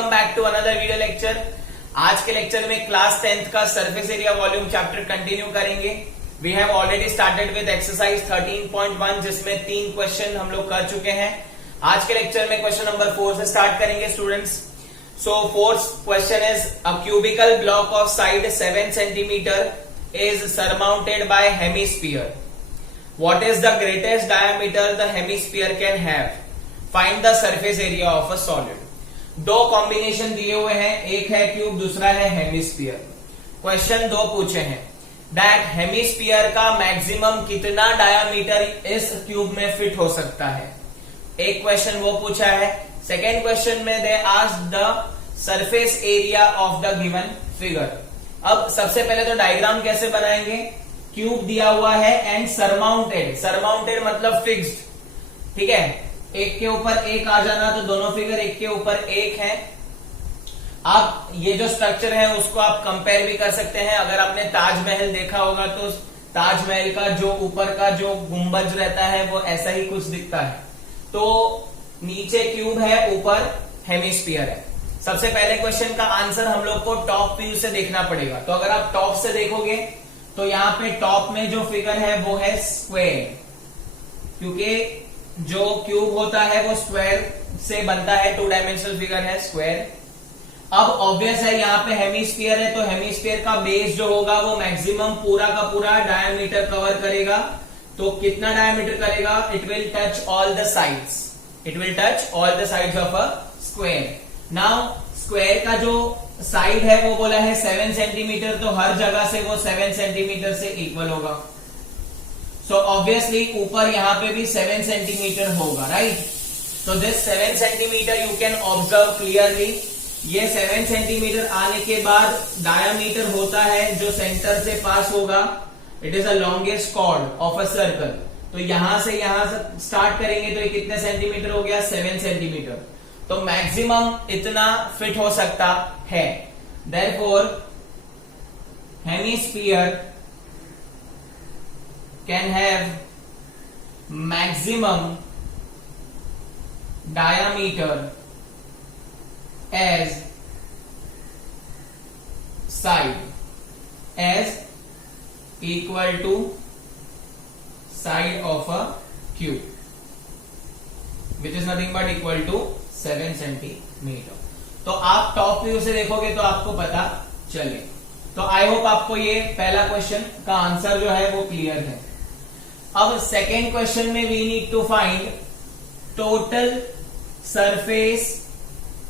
Welcome back to another video lecture. आज के lecture में क्लास 10th का surface area volume chapter continue करेंगे। We have already started with exercise 13.1 जिसमें 3 question हम लोग कर चुके हैं। आज के लेक्चर में क्वेश्चन नंबर 4 से स्टार्ट करेंगे students. So fourth question is a cubical block of side 7 centimetre is surmounted bye hemisphere. What is the greatest diameter the hemisphere can have? Find the surface area of a solid. दो combination दिए हुए हैं, एक है cube, दूसरा है hemisphere. Question 2 पूछे हैं दैट हेमिस्फीयर का मैक्सिमम कितना डायामीटर इस क्यूब में फिट हो सकता है। एक क्वेश्चन वो पूछा है। सेकेंड क्वेश्चन में they asked the surface area of the given figure. अब सबसे पहले तो डायग्राम कैसे बनाएंगे। क्यूब दिया हुआ है एंड सरमाउंटेड, सरमाउंटेड मतलब फिक्स्ड, ठीक है। एक के ऊपर एक आ जाना तो दोनों फिगर एक के ऊपर एक है। आप ये जो स्ट्रक्चर है उसको आप कंपेयर भी कर सकते हैं। अगर आपने ताजमहल देखा होगा तो ताजमहल का जो ऊपर का जो गुंबज रहता है वो ऐसा ही कुछ दिखता है। तो नीचे क्यूब है, ऊपर हेमिस्फीयर है। सबसे पहले क्वेश्चन का आंसर हम लोग को टॉप व्यू से देखना पड़ेगा। तो अगर आप टॉप से देखोगे तो यहाँ पे टॉप में जो फिगर है वो है स्क्वायर, क्योंकि जो क्यूब होता है वो स्क्वायर से बनता है, 2 डायमेंशनल फिगर है स्क्वायर। अब ऑब्वियस है यहाँ पे हेमिस्फीयर है तो हेमिस्फीयर का बेस जो होगा वो मैक्सिमम पूरा का पूरा डायमीटर कवर करेगा। तो कितना डायमीटर करेगा? It will touch all the sides, it will touch all the sides of a square. Now square का जो साइड है वो बोला है 7 सेंटीमीटर, तो हर जगह से वो 7 सेंटीमीटर से इक्वल होगा। सो ऑब्वियसली ऊपर यहां पे भी 7 सेंटीमीटर होगा, राइट। तो this 7 centimetre you can observe clearly. ये 7 सेंटीमीटर आने के बाद डायामीटर होता है जो सेंटर से पास होगा, it is a longest chord of a circle. तो यहां से स्टार्ट करेंगे तो ये कितने सेंटीमीटर हो गया? 7 सेंटीमीटर। तो मैक्सिमम इतना फिट हो सकता है। Therefore, hemisphere can have maximum diameter as side as equal to side of a cube, which is nothing but equal to 7 centimetre. तो आप टॉप व्यू से देखोगे तो आपको पता चले। तो आई होप आपको ये पहला क्वेश्चन का आंसर जो है वो क्लियर है। अब सेकेंड क्वेश्चन में we need to find total surface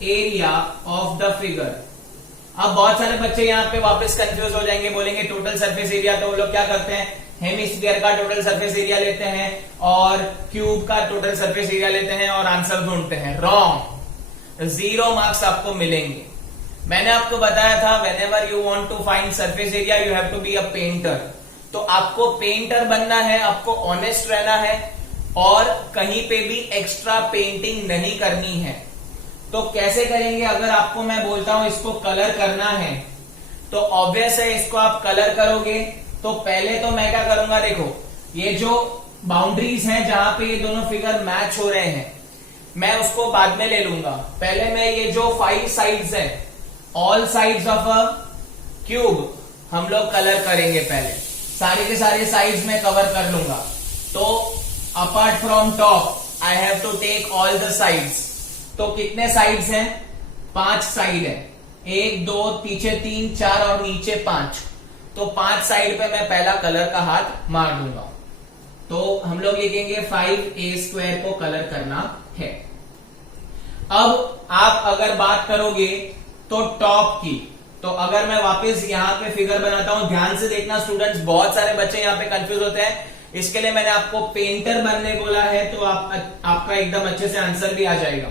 area of the figure. अब बहुत सारे बच्चे यहाँ पे वापस कंफ्यूज हो जाएंगे, बोलेंगे टोटल सरफेस एरिया, तो वो लोग क्या करते हैं, हेमिस्फीयर का टोटल सरफेस एरिया लेते हैं और क्यूब का टोटल सरफेस एरिया लेते हैं और आंसर ढूंढते हैं। रॉन्ग, 0 मार्क्स आपको मिलेंगे। मैंने आपको बताया था whenever you want to find surface area you have to be a painter. तो आपको पेंटर बनना है, आपको ऑनेस्ट रहना है और कहीं पे भी एक्स्ट्रा पेंटिंग नहीं करनी है। तो कैसे करेंगे? अगर आपको मैं बोलता हूं इसको कलर करना है तो ऑब्वियस है इसको आप कलर करोगे। तो पहले तो मैं क्या करूंगा, देखो ये जो बाउंड्रीज हैं जहां पे ये दोनों फिगर मैच हो रहे हैं मैं उसको बाद में ले लूंगा। पहले मैं ये जो 5 साइड्स हैं, all sides of a cube हम लोग कलर करेंगे। पहले सारे के सारे साइड्स में कवर कर लूंगा। तो apart from top I have to take all the sides. तो कितने साइड्स हैं? 5 साइड है, 1 2 पीछे 3 4 और नीचे 5। तो 5 साइड पे मैं पहला कलर का हाथ मार दूंगा। तो हम लोग लिखेंगे 5a² को कलर करना है। अब आप अगर बात करोगे तो टॉप की, तो अगर मैं वापस यहाँ पे फिगर बनाता हूं, ध्यान से देखना स्टूडेंट्स, बहुत सारे बच्चे यहाँ पे कंफ्यूज होते हैं। इसके लिए मैंने आपको पेंटर बनने बोला है तो आपका एकदम अच्छे से आंसर भी आ जाएगा।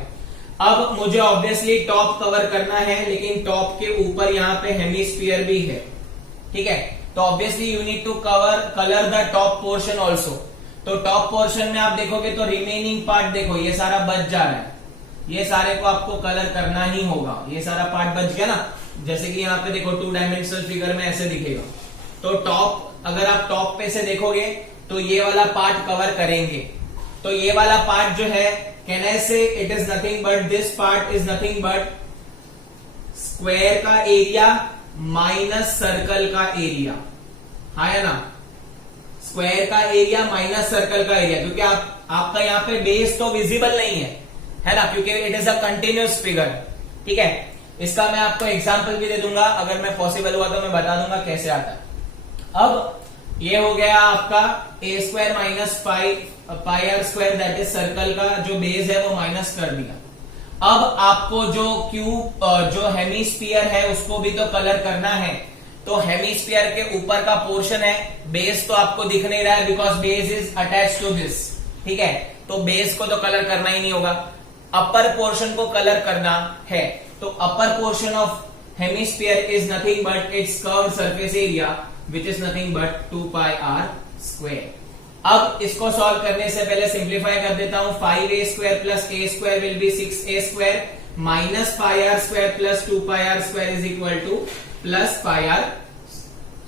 अब मुझे ऑब्वियसली टॉप कवर करना है, लेकिन टॉप के ऊपर यहाँ पे हेमिस्फीयर भी है, ठीक है। तो obviously you need to colour the top portion also. तो टॉप पोर्शन में आप देखोगे तो रिमेनिंग पार्ट देखो ये सारा बच जा रहा है, ये सारे को आपको कलर करना ही होगा। ये सारा पार्ट बच गया ना, जैसे कि यहाँ पे देखो 2 डायमेंशनल फिगर में ऐसे दिखेगा। तो टॉप, अगर आप टॉप पे से देखोगे तो ये वाला पार्ट कवर करेंगे। तो ये वाला पार्ट जो है, कैन आई से it is nothing but, this part is nothing but square का एरिया माइनस सर्कल का एरिया, हाँ है ना, स्क्वायर का एरिया माइनस सर्कल का एरिया, क्योंकि आपका यहाँ पे बेस तो विजिबल नहीं है ना, क्योंकि it is a continuous figure. ठीक है, इसका मैं आपको एग्जांपल भी दे दूंगा, अगर मैं पॉसिबल हुआ तो मैं बता दूंगा कैसे आता है। अब ये हो गया आपका A square minus pi r square, that is circle का जो बेस है वो माइनस कर दिया। अब आपको जो क्यूब जो हेमिस्फीयर है उसको भी तो कलर करना है, तो हेमिस्फीयर के ऊपर का पोर्शन है, बेस तो आपको दिख नहीं रहा है because base is attach to this. ठीक है, तो बेस को तो कलर करना ही नहीं होगा, अपर पोर्शन को कलर करना है। तो upper portion of hemisphere is nothing but its curved surface area which is nothing but 2 pi r square. अब इसको सॉल्व करने से पहले सिंप्लीफाई कर देता हूं। 5a square plus a square will be 6a square minus pi r square plus 2 pi r square is equal to plus pi r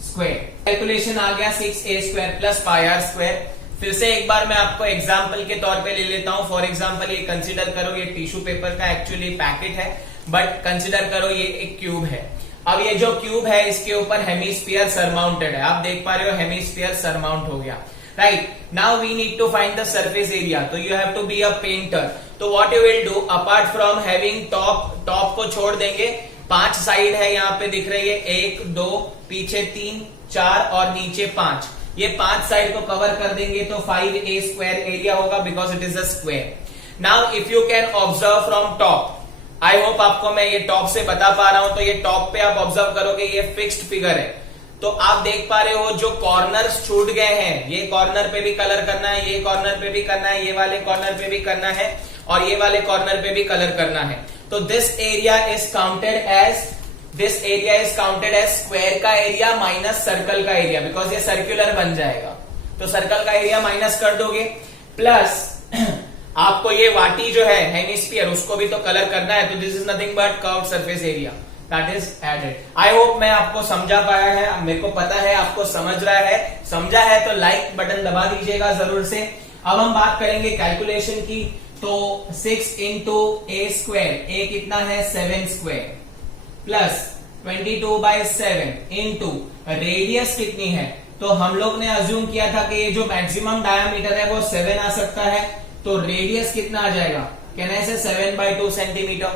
square. Calculation आ गया 6a square plus pi r square. फिर से एक बार मैं आपको example के तौर पे ले लेता हूं। फॉर एग्जाम्पल ये कंसिडर करो, ये टिश्यू पेपर का एक्चुअली पैकेट है, बट कंसिडर करो ये एक क्यूब है। अब ये जो क्यूब है इसके ऊपर हेमिस्फीयर सरमाउंटेड है, आप देख पा रहे हो हेमिस्फीयर सरमाउंट हो गया। Right, now we need to find the surface area, तो you have to be a painter. तो what you will do, apart from having top को छोड़ देंगे, 5 साइड है यहाँ पे दिख रही है, 1 2 पीछे 3 4 और नीचे 5, ये 5 साइड को कवर कर देंगे तो 5a स्क्वायर एरिया होगा because it is a square. Now if you can observe from top, I hope आपको मैं ये टॉप से बता पा रहा हूं, तो ये टॉप पे आप ऑब्जर्व करोगे ये फिक्स्ड फिगर है, तो आप देख पा रहे हो जो कॉर्नर्स छूट गए हैं, ये कॉर्नर पे भी कलर करना है, ये कॉर्नर पे भी करना है, ये वाले कॉर्नर पे भी करना है और ये वाले कॉर्नर पे भी कलर करना है। तो this area is counted as square का एरिया माइनस सर्कल का एरिया, बिकॉज ये सर्कुलर बन जाएगा, तो सर्कल का एरिया माइनस कर दोगे, प्लस आपको ये वाटी जो है हेमिस्फीयर उसको भी तो कलर करना है, तो this is nothing but curved surface area that is added. I hope मैं आपको समझा पाया है, मेरे को पता है आपको समझ रहा है, समझा है तो लाइक बटन दबा दीजिएगा जरूर से। अब हम बात करेंगे कैलकुलेशन की, तो 6 इंटू ए स्क्वायर, ए कितना है 7 स्क्वायर प्लस 22/7 इंटू रेडियस कितनी है, तो हम लोग ने अज्यूम किया था कि ये जो मैक्सिमम डायमीटर है वो 7 आ सकता है, तो रेडियस कितना आ जाएगा, कैन आई से 7/2 सेंटीमीटर,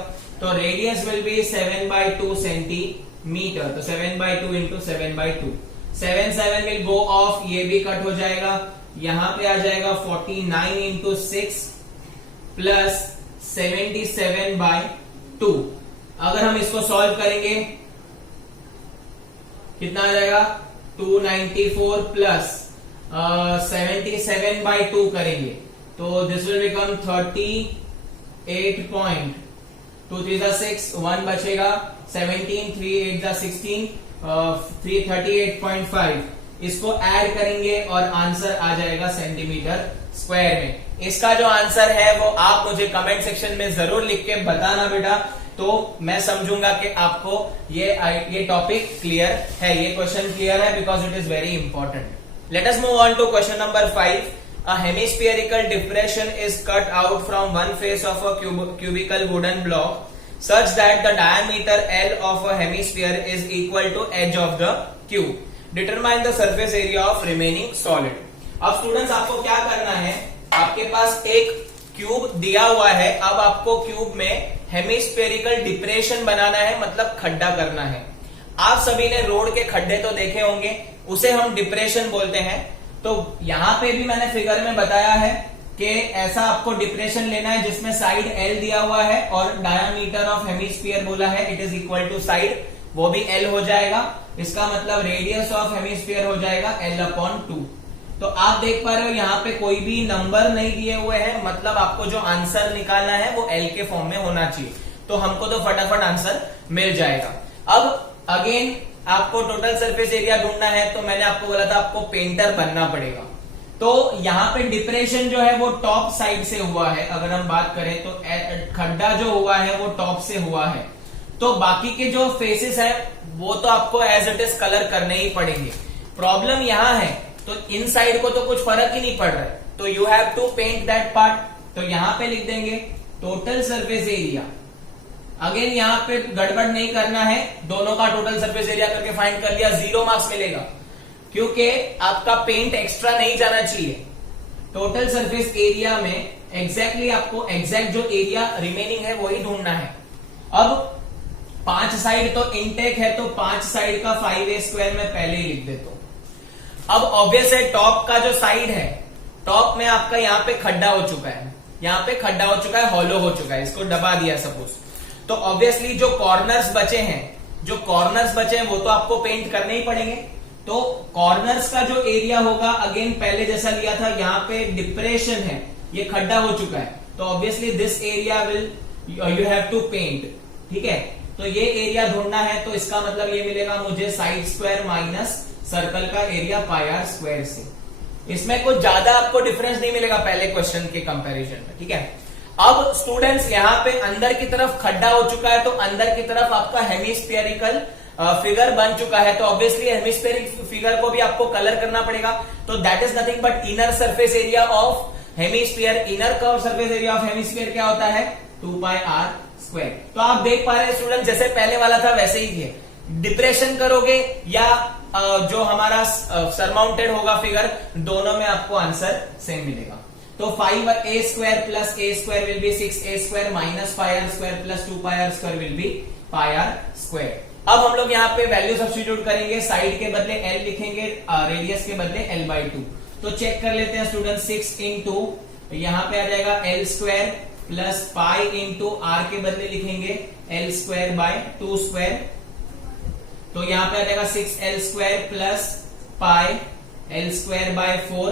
तो रेडियस विल बी 7/2 सेंटीमीटर, तो 7/2 इंटू 7/2, 7 विल गो ऑफ, ये भी कट हो जाएगा, यहां पे आ जाएगा 49 इंटू 6 प्लस 77/2। अगर हम इसको सॉल्व करेंगे कितना आ जाएगा 294 प्लस 77/2 करेंगे तो दिस विल बिकम 38.2 3 6 1 बचेगा 17 3 8 16 338.5, इसको ऐड करेंगे और आंसर आ जाएगा सेंटीमीटर स्क्वायर में। इसका जो आंसर है वो आप मुझे कमेंट सेक्शन में जरूर लिख के बताना बेटा, तो मैं समझूंगा कि आपको ये टॉपिक क्लियर है, ये क्वेश्चन क्लियर है because it is very important. Let us move on to question number 5। A hemispherical depression is cut out from one face of a cubical wooden block such that the diameter L of a hemisphere is equal to edge of the cube. Determine the surface area of remaining solid. अब students आपको क्या करना है, आपके पास एक cube दिया हुआ है, अब आपको क्यूब में हेमिस्फेरिकल डिप्रेशन बनाना है, मतलब खड्डा करना है। आप सभी ने रोड के खड्डे तो देखे होंगे, उसे हम डिप्रेशन बोलते हैं। तो यहां पे भी मैंने फिगर में बताया है कि ऐसा आपको डिप्रेशन लेना है जिसमें साइड L दिया हुआ है और डायमीटर ऑफ हेमिस्फीयर बोला है it is equal to side, वो भी L हो जाएगा, इसका मतलब रेडियस ऑफ हेमिस्फीयर हो जाएगा L/2। तो आप देख पा रहे हो यहाँ पे कोई भी नंबर नहीं दिए हुए हैं, मतलब आपको जो आंसर निकालना है वो L के फॉर्म में होना चाहिए, तो हमको तो फटाफट आंसर मिल जाएगा। अब अगेन आपको टोटल सरफेस एरिया ढूंढना है, तो मैंने आपको बोला था आपको पेंटर बनना पड़ेगा। तो यहाँ पे डिप्रेशन जो है वो टॉप साइड से हुआ है, अगर हम बात करें तो खड्डा जो हुआ है वो टॉप से हुआ है, तो बाकी के जो फेसेस है वो तो आपको एज इट इज कलर करने ही पड़ेंगे। प्रॉब्लम यहाँ है, तो इन साइड को तो कुछ फर्क ही नहीं पड़ रहा है, तो you have to paint that part. तो यहां पे लिख देंगे टोटल सरफेस एरिया अगेन यहाँ पे गड़बड़ नहीं करना है, दोनों का टोटल सरफेस एरिया करके फाइंड कर लिया, 0 मार्क्स मिलेगा क्योंकि आपका पेंट एक्स्ट्रा नहीं जाना चाहिए। टोटल सरफेस एरिया में एग्जैक्टली आपको एग्जैक्ट जो एरिया रिमेनिंग है वही ढूंढना है। अब 5 साइड तो इनटेक है, तो 5 साइड का 5a² में पहले ही लिख देता हूं। अब ऑब्वियस है टॉप का जो साइड है, टॉप में आपका यहाँ पे खड्डा हो चुका है, यहाँ पे खड्डा हो चुका है, हॉलो हो चुका है, इसको दबा दिया सपोज, तो ऑब्वियसली जो कॉर्नर्स बचे हैं वो तो आपको पेंट करने ही पड़ेंगे। तो कॉर्नर्स का जो एरिया होगा अगेन पहले जैसा लिया था, यहाँ पे डिप्रेशन है, ये खड्डा हो चुका है, तो obviously this area will you have to paint. ठीक है, तो ये एरिया ढूंढना है, तो इसका मतलब ये मिलेगा मुझे साइड स्क्वायर माइनस सर्कल का एरिया πr² से। इसमें कुछ ज्यादा आपको डिफरेंस नहीं मिलेगा पहले क्वेश्चन के कंपैरिजन में। ठीक है, अब स्टूडेंट्स यहाँ पे अंदर की तरफ खड्डा हो चुका है, तो अंदर की तरफ आपका हेमिस्फेरिकल फिगर बन चुका है, तो ऑब्वियसली हेमिस्फेरिक फिगर को भी आपको कलर करना पड़ेगा। तो that is nothing but inner surface area of hemisphere. Inner curve surface area of hemisphere क्या होता है? 2πr²। तो आप देख पा रहे हैं स्टूडेंट, जैसे पहले वाला था वैसे ही है। डिप्रेशन करोगे या जो हमारा सरमाउंटेड होगा फिगर, दोनों में आपको आंसर सेम मिलेगा। तो 5a² plus a² will be 6a² minus πr² plus 2πr² will be πr²। अब हम लोग यहाँ पे वैल्यू सब्स्टिट्यूट करेंगे, साइड के बदले l लिखेंगे, रेडियस के बदले l/2। तो चेक कर लेते हैं स्टूडेंट, 6 इंटू यहाँ पे आ जाएगा l² plus pi into r के बदले लिखेंगे l²/2²। तो यहाँ पे आ जाएगा 6l² plus pi l²/4।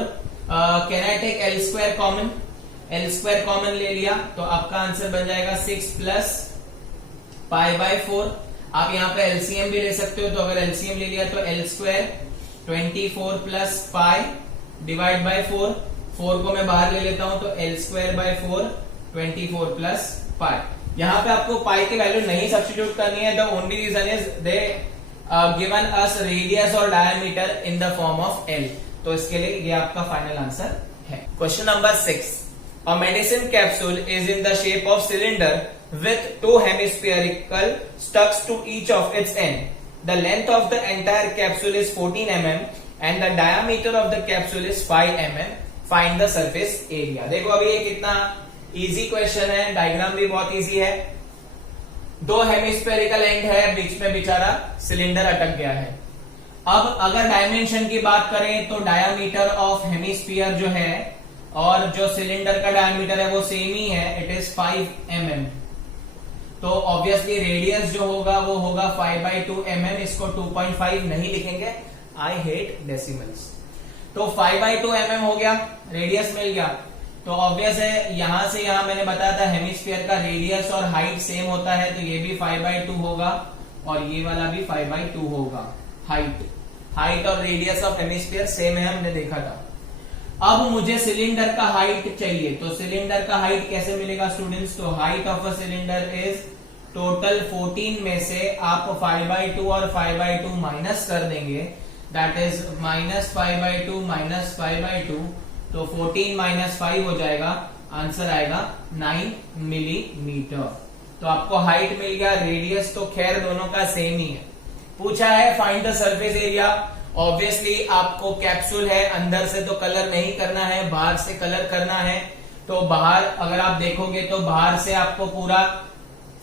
Can I take l² common? l² common ले लिया तो आपका आंसर बन जाएगा 6 प्लस π/4। आप यहाँ पे एलसीएम भी ले सकते हो, तो अगर एलसीएम ले लिया तो l² 24 plus pi divide by 4। 4 को मैं बाहर ले लेता हूं तो l²/4 24 प्लस पाई। यहाँ पे आपको पाई की वैल्यू नहीं सब्स्टिट्यूट करनी है। The only reason is they given us radius और diameter in the form of l, तो इसके लिए ये आपका फाइनल आंसर है। Question number 6, a medicine capsule is in the shape of cylinder with 2 hemispherical stucks to each of its end. The length of the entire capsule is 14 mm and the diameter of the capsule is 5 mm. Find the surface area. देखो अभी ये कितना easy question है, diagram भी बहुत easy है। 2 hemispherical and है, बीच में बेचारा सिलेंडर अटक गया है। अब अगर डायमेंशन की बात करें तो डायमीटर ऑफ हेमिस्फीयर जो है और जो सिलेंडर का डायमीटर है वो सेम ही है, इट इज 5 mm। तो ऑब्वियसली रेडियस जो होगा वो होगा 5/2 mm। इसको 2.5 नहीं लिखेंगे, आई हेट डेसिमल्स। तो 5/2 mm हो गया, रेडियस मिल गया। तो ऑब्वियस है यहां से यहां मैंने बताया था हेमिस्फीयर का रेडियस और हाइट सेम होता है, तो ये भी 5/2 होगा और ये वाला भी 5/2 होगा। हाइट और रेडियस ऑफ हेमिस्फीयर सेम है, हमने देखा था। अब मुझे सिलेंडर का हाइट चाहिए, तो सिलेंडर का हाइट कैसे मिलेगा स्टूडेंट्स? तो height of a cylinder is total 14 में से आप 5/2 और 5/2 माइनस कर देंगे, दैट इज -5/2 माइनस 5/2, तो 14 माइनस 5 हो जाएगा, आंसर आएगा 9 मिलीमीटर। तो आपको हाइट मिल गया, रेडियस तो खैर दोनों का सेम ही है। पूछा है find the surface area. Obviously आपको कैप्सूल है, अंदर से तो कलर नहीं करना है, बाहर से कलर करना है। तो बाहर अगर आप देखोगे तो बाहर से आपको पूरा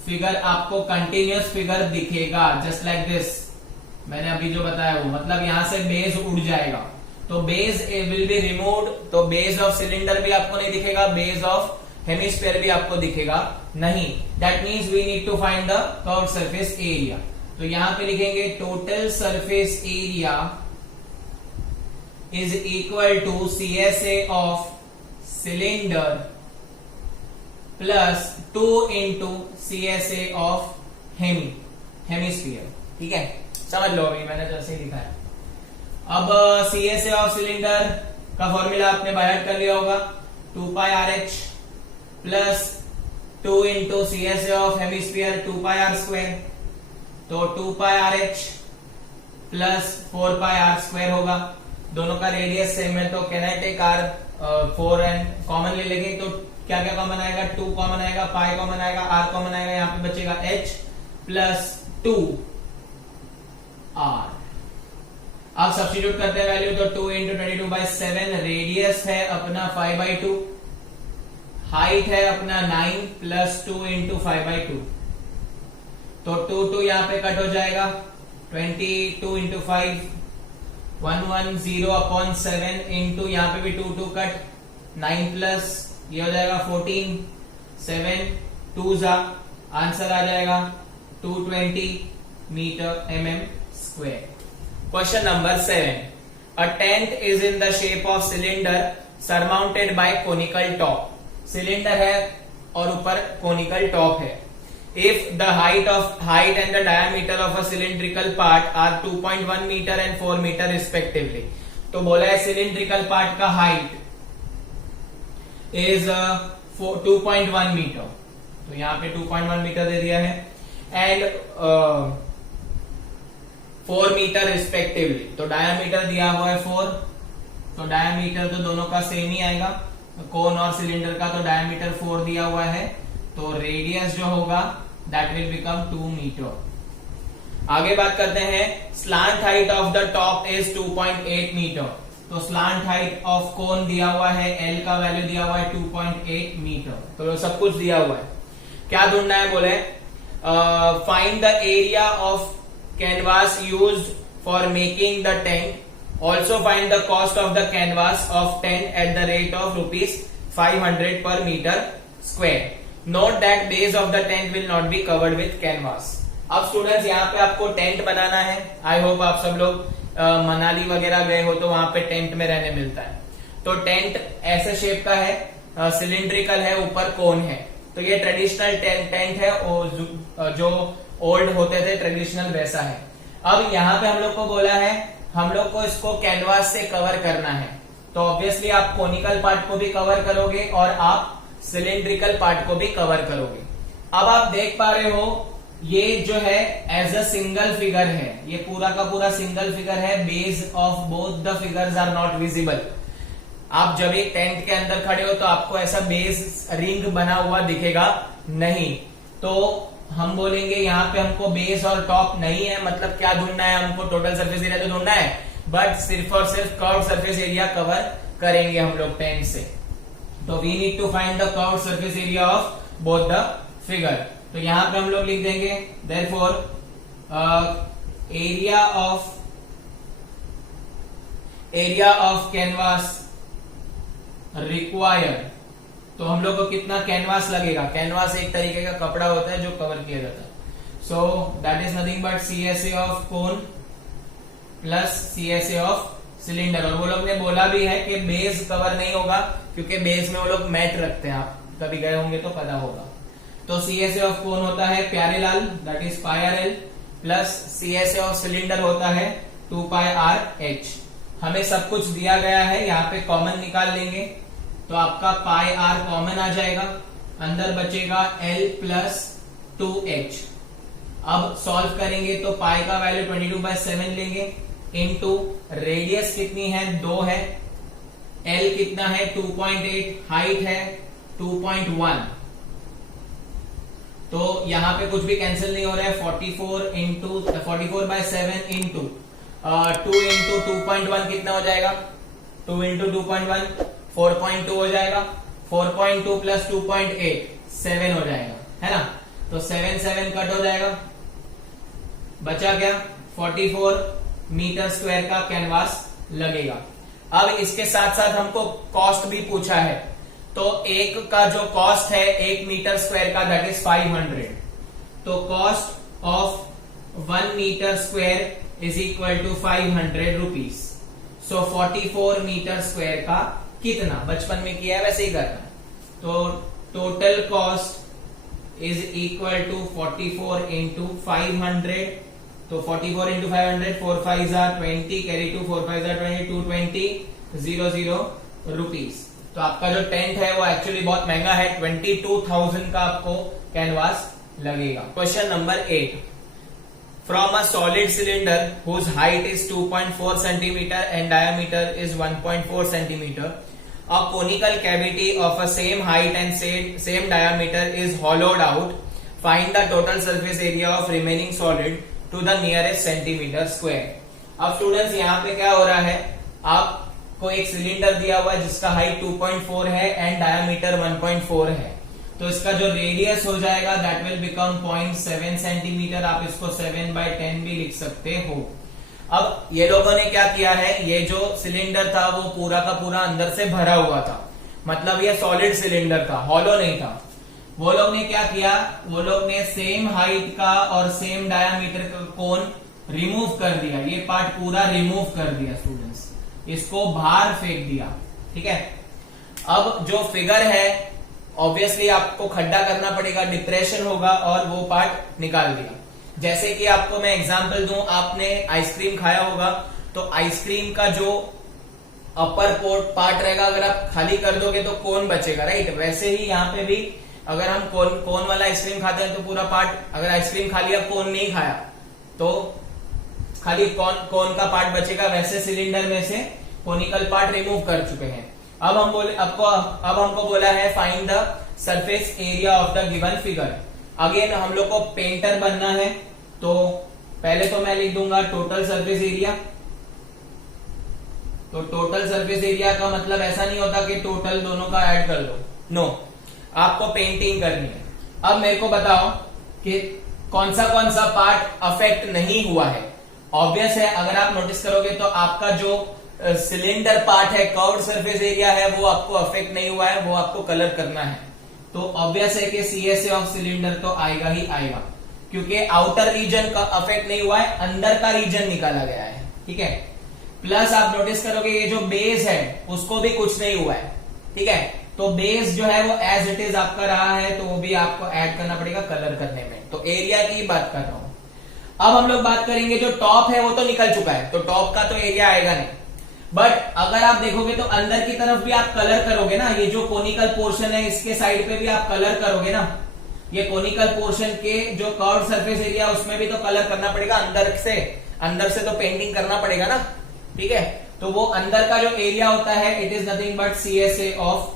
फिगर, आपको कंटिन्यूअस फिगर दिखेगा, जस्ट लाइक दिस। मैंने अभी जो बताया वो, मतलब यहां से बेस उड़ जाएगा, तो बेस विल बी रिमूव्ड। तो बेस ऑफ सिलेंडर भी आपको नहीं दिखेगा, बेस ऑफ हेमिस्फीयर भी आपको दिखेगा नहीं। That means we need to find the curved surface area. तो यहां पे लिखेंगे total surface area is equal to CSA of cylinder plus 2 into CSA of hemisphere. ठीक है, समझ लो, अभी मैंने जैसे ही लिखा है। अब CSA ऑफ सिलेंडर का फॉर्मूला आपने बाय कर लिया होगा, 2πRH plus 2 into CSA of hemisphere 2πr²। तो 2πRH प्लस 4πr² होगा। दोनों का रेडियस सेम है, तो can I take R 4 and common ले लेंगे, तो क्या क्या कॉमन आएगा, 2 कॉमन आएगा, पाई कॉमन आएगा, आर कॉमन आएगा, यहाँ पे बचेगा h प्लस 2 r। अब सब्स्टिट्यूट करते हैं वैल्यू, तो 2 इंटू 22/7, रेडियस है अपना 5/2, हाइट है अपना 9 प्लस 2 इंटू 5/2, तो 2 यहाँ पे कट हो जाएगा, 22 इंटू 5 110/7 इंटू यहाँ पे भी 2 कट, 9 प्लस ये हो जाएगा 14, 7 2 जा, आंसर आ जाएगा 220 metre mm square. Question number 7, a tent is in the shape of cylinder surmounted by conical top. Cylinder है और ऊपर कोनिकल टॉप है। If the height and the diameter of a cylindrical part are 2.1 metre and 4 metre respectively. तो बोला है cylindrical part का height is 2.1 metre, तो यहाँ पे 2.1 मीटर दे दिया है, एंड 4 मीटर रिस्पेक्टिवली, तो डायामीटर दिया हुआ है 4, तो डायामीटर तो दोनों का सेम ही आएगा, कोन और सिलेंडर का, तो डायामीटर 4 दिया हुआ है, तो रेडियस जो होगा दैट विल बिकम 2 मीटर। आगे बात करते हैं, slant height of the top is 2.8 metre, तो स्लांट हाइट ऑफ कोन दिया हुआ है, एल का वैल्यू दिया हुआ है 2.8 मीटर, तो सब कुछ दिया हुआ है। क्या ढूंढना है, बोले find the area of canvas used for making the tent, also find the cost of the canvas of tent at the rate of ₹500 per metre square. Note that base of the tent will not be covered with canvas. अब students यहाँ पे आपको tent बनाना है, I hope आप सब लोग मनाली वगैरह गए हो तो वहां पे टेंट में रहने मिलता है। तो टेंट ऐसे शेप का है, सिलिंड्रिकल है, ऊपर कोन है, तो ये ट्रेडिशनल टेंट है, जो ओल्ड होते थे ट्रेडिशनल वैसा है। अब यहाँ पे हम लोग को बोला है हम लोग को इसको कैनवास से कवर करना है, तो ऑब्वियसली आप कोनिकल पार्ट को भी कवर करोगे और आप सिलिंड्रिकल पार्ट को भी कवर करोगे। अब आप देख पा रहे हो ये जो है एज अ सिंगल फिगर है, ये पूरा का पूरा सिंगल फिगर है, base of both the figures are not visible. आप जब एक टेंट के अंदर खड़े हो तो आपको ऐसा बेस रिंग बना हुआ दिखेगा नहीं, तो हम बोलेंगे यहाँ पे हमको बेस और टॉप नहीं है, मतलब क्या ढूंढना है हमको, टोटल सरफेस एरिया तो ढूंढना है, बट सिर्फ और सिर्फ कर्व सरफेस एरिया कवर करेंगे हम लोग टेंट से। तो we need to find the curve surface area of both the figure. तो यहां पे हम लोग लिख देंगे therefore area of canvas required, तो हम लोग को कितना कैनवास लगेगा। कैनवास एक तरीके का कपड़ा होता है जो कवर किया जाता है, so that is nothing but CSA of cone plus CSA of cylinder. और वो लोग ने बोला भी है कि बेस कवर नहीं होगा क्योंकि बेस में वो लोग मैट रखते हैं, आप कभी गए होंगे तो पता होगा। तो CSA ऑफ कोन होता है प्यारे लाल, that is πRL, plus CSA of cylinder होता है 2πRH। हमें सब कुछ दिया गया है, यहाँ पे कॉमन निकाल लेंगे तो आपका πR कॉमन आ जाएगा, अंदर बचेगा L प्लस 2H। अब सॉल्व करेंगे तो पाई का वैल्यू 22/7 लेंगे, इनटू रेडियस कितनी है 2 है, L कितना है 2.8, हाइट है 2.1, तो यहां पे कुछ भी कैंसिल नहीं हो रहा है। 44/7 इंटू 2 इंटू 2.1 कितना हो जाएगा, 2 इंटू 2.1 4.2 हो जाएगा, 4.2 प्लस 2.8 7 हो जाएगा, है ना। तो 7 कट हो जाएगा, बचा क्या 44 मीटर स्क्वायर का कैनवास लगेगा। अब इसके साथ साथ हमको कॉस्ट भी पूछा है, तो एक का जो कॉस्ट है 1 मीटर स्क्वायर का दैट इज 500, तो cost of 1 metre square is equal to 500 rupees. So 44 metre square का कितना, बचपन में किया है वैसे ही करना, तो total cost is equal to 44 into 500, तो 44 इंटू 500, 4 5 20, कैरी 2 4 5 20, 220 00 रुपीज। तो आपका जो टेंट है वो एक्चुअली बहुत महंगा है, 22,000 का आपको कैनवास लगेगा। Question number 8, from a solid cylinder whose height is 2.4 centimetre and diameter is 1.4 centimetre, a conical cavity of a same height and same diameter is hollowed out. Find the total surface area of remaining solid to the nearest centimeter square. अब students यहाँ पे क्या हो रहा है, आपको एक cylinder दिया हुआ है जिसका हाइट 2.4 है एंड डायमीटर 1.4 है, तो इसका जो रेडियस हो जाएगा दैट विल बिकम 0.7 सेंटीमीटर. आप इसको 7/10 भी लिख सकते हो. अब ये लोगों ने क्या किया है, ये जो सिलेंडर था वो पूरा का पूरा अंदर से भरा हुआ था, मतलब ये सॉलिड सिलेंडर था, हॉलो नहीं था. वो लोग ने क्या किया, वो लोग ने सेम हाइट का और सेम डायमीटर का कोन रिमूव कर दिया. ये पार्ट पूरा रिमूव कर दिया स्टूडेंट्स, इसको बाहर फेंक दिया. ठीक है. अब जो फिगर है ऑब्वियसली आपको खड्डा करना पड़ेगा, डिप्रेशन होगा और वो पार्ट निकाल दिया. जैसे कि आपको मैं एग्जांपल दूं, आपने आइसक्रीम खाया होगा तो आइसक्रीम का जो अपर पार्ट रहेगा अगर आप खाली कर दोगे तो कोन बचेगा, राइट. वैसे ही यहाँ पे भी अगर हम कोन वाला आइसक्रीम खाते हैं तो पूरा पार्ट, अगर आइसक्रीम खा लिया कोन नहीं खाया तो खाली कोन का पार्ट बचेगा. वैसे सिलेंडर में से कोनिकल पार्ट रिमूव कर चुके हैं. अब हमको बोला है find the surface area of the given figure. Again हम लोग को पेंटर बनना है, तो पहले तो मैं लिख दूंगा टोटल सरफेस एरिया. तो टोटल सरफेस एरिया का मतलब ऐसा नहीं होता कि टोटल दोनों का ऐड कर दो, नो, आपको पेंटिंग करनी है. अब मेरे को बताओ कि कौन सा पार्ट अफेक्ट नहीं हुआ है. ऑब्वियस है, अगर आप नोटिस करोगे तो आपका जो सिलेंडर पार्ट है, कर्व्ड सरफेस एरिया है, वो आपको अफेक्ट नहीं हुआ है, वो आपको कलर करना है. तो ऑब्वियस है कि सीएसए ऑफ सिलेंडर तो आएगा ही आएगा, क्योंकि आउटर रीजन का अफेक्ट नहीं हुआ है, अंदर का रीजन निकाला गया है. ठीक है. प्लस आप नोटिस करोगे ये जो बेस है उसको भी कुछ नहीं हुआ है. ठीक है. तो बेस जो है वो एज इट इज आपका रहा है, तो वो भी आपको ऐड करना पड़ेगा कलर करने में. तो एरिया की बात कर रहा हूं. अब हम लोग बात करेंगे जो टॉप है वो तो निकल चुका है, तो टॉप का तो एरिया आएगा नहीं. बट अगर आप देखोगे तो अंदर की तरफ भी आप कलर करोगे ना, ये जो कोनिकल पोर्शन है इसके साइड पे भी आप कलर करोगे ना. ये कोनिकल पोर्शन के जो कर्व सरफेस एरिया उसमें भी तो कलर करना पड़ेगा, अंदर से तो पेंटिंग करना पड़ेगा ना. ठीक है. तो वो अंदर का जो एरिया होता है it is nothing but CSA of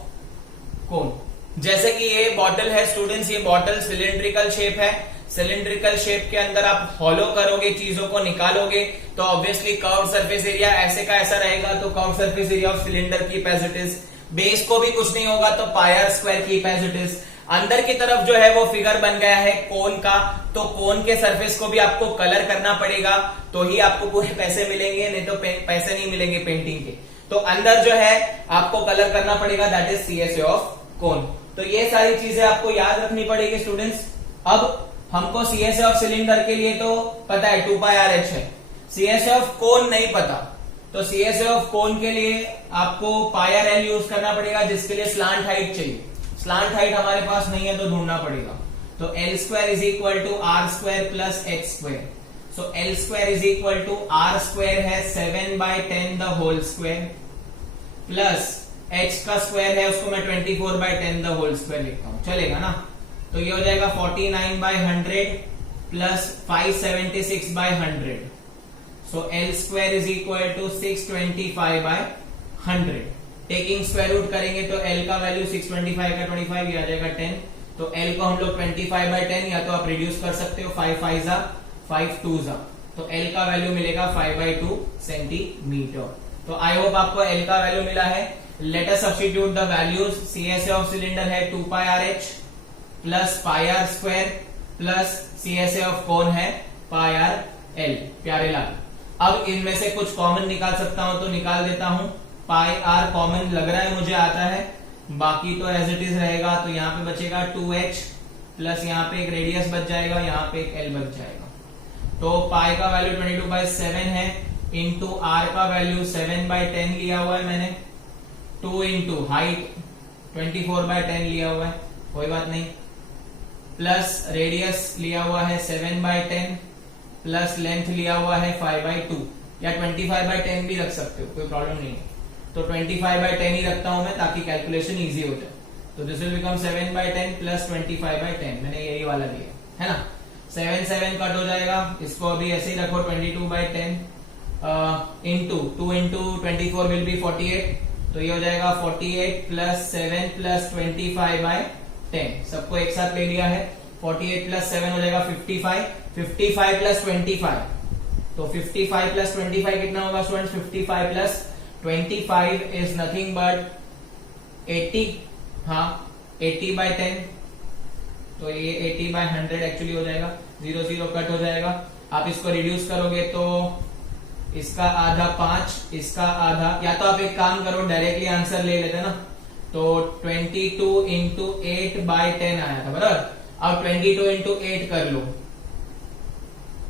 cone. जैसे कि ये बॉटल है स्टूडेंट्स, ये बॉटल सिलिंड्रिकल शेप है. सिलिंड्रिकल शेप के अंदर आप हॉलो करोगे, चीजों को निकालोगे, तो ऑब्वियसली कर्व सरफेस एरिया ऐसे का ऐसा रहेगा. तो curve surface area of cylinder keep as it is. Base को भी कुछ नहीं होगा तो pi r square keep as it is. अंदर की तरफ जो है वो फिगर बन गया है कोन का, तो कोन के सरफेस को भी आपको कलर करना पड़ेगा, तो ही आपको पूरे पैसे मिलेंगे, नहीं तो पैसे नहीं मिलेंगे पेंटिंग के. तो अंदर जो है आपको कलर करना पड़ेगा, that is CSA of cone. तो ये सारी चीजें आपको याद रखनी पड़ेगी स्टूडेंट्स. अब हमको सीएसए ऑफ सिलेंडर के लिए तो पता है 2πRh है, सीएसए ऑफ कोन नहीं पता. तो सीएसए ऑफ कोन के लिए आपको πRl यूज करना पड़ेगा, जिसके लिए स्लांट हाइट चाहिए. स्लांट हाइट हमारे पास नहीं है तो ढूंढना पड़ेगा. तो L square is equal to R square plus H square. So L square is equal to R square है 7/10 the whole square plus H का स्क्वायर है उसको मैं 24/10 द होल स्क्वायर लिखता हूं, चलेगा ना. तो ये हो जाएगा 49/100 plus 576/100. So L square is equal to 625/100. Taking square root करेंगे तो L का वैल्यू 625 का 25 ये आ जाएगा 10. तो L को हम लोग 25/10 या तो आप रिड्यूस कर सकते हो, 5 5 5 2 तो L का वैल्यू मिलेगा 5/2 सेंटीमीटर. तो आई होप आपको L का वैल्यू मिला है. Let us substitute the values. CSA of cylinder है 2πRh plus πR square plus CSA of cone है πRl. प्यारे लाल, अब इनमें से कुछ कॉमन निकाल सकता हूं तो निकाल देता हूं. πR कॉमन लग रहा है मुझे, आता है, बाकी तो एज इट इज रहेगा. तो यहाँ पे बचेगा 2h प्लस यहाँ पे एक रेडियस बच जाएगा, यहाँ पे एक L बच जाएगा. तो पाई का वैल्यू 22/7 है, इंटू R का वैल्यू 7/10 लिया हुआ है मैंने, 2 इंटू हाइट 24/10 लिया हुआ है, कोई बात नहीं, प्लस रेडियस लिया हुआ है 7/10 प्लस लेंथ लिया हुआ है 5/2 या 25/10 भी रख सकते हो, कोई प्रॉब्लम नहीं है. तो 25/10 ही रखता हूं मैं ताकि कैलकुलेशन इजी हो जाए. तो दिस विल बिकम 7/10 प्लस 25/10. मैंने यही वाला लिया है ना. 7 कट हो जाएगा, इसको अभी ऐसे ही रखो 22/10 इंटू 2 इंटू 24 विल बी 48. तो ये हो जाएगा 48 प्लस 7 प्लस 25/10। सबको एक साथ ले लिया है। 48 प्लस 7 हो जाएगा 55, 55 प्लस 25, तो 55 प्लस 25 कितना होगा students? 55 plus 25 is nothing but 80। हाँ, 80/10, तो ये 80/100 एक्चुअली हो जाएगा। 0 0 कट हो जाएगा। आप इसको रिड्यूस करोगे तो इसका आधा 5, इसका आधा, या तो आप एक काम करो डायरेक्टली आंसर ले लेते ना, तो 22 इंटू 8/10 आया था बराबर। अब 22 इंटू 8 कर लो,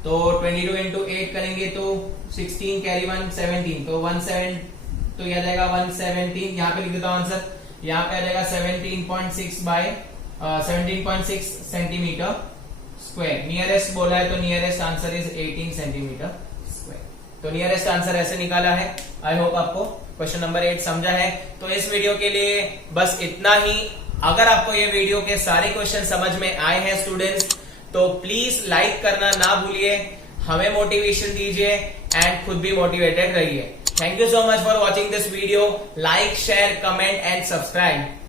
तो 22 इंटू 8 करेंगे तो 16 कैरी 1 17, तो 17, तो यह आ जाएगा 117। यहाँ पे लिख देता हूं आंसर, यहाँ पे आ जाएगा 17.6 सेंटीमीटर स्क्वायर। नियरेस्ट बोला है तो nearest answer is 18 centimetre square. तो नियरेस्ट आंसर ऐसे निकाला है। आई होप आपको क्वेश्चन नंबर 8 समझा है। तो इस वीडियो के लिए बस इतना ही। अगर आपको ये वीडियो के सारे क्वेश्चन समझ में आए हैं स्टूडेंट्स, तो प्लीज लाइक करना ना भूलिए, हमें मोटिवेशन दीजिए एंड खुद भी मोटिवेटेड रहिए। Thank you so much for watching this video. Like, share, comment and subscribe.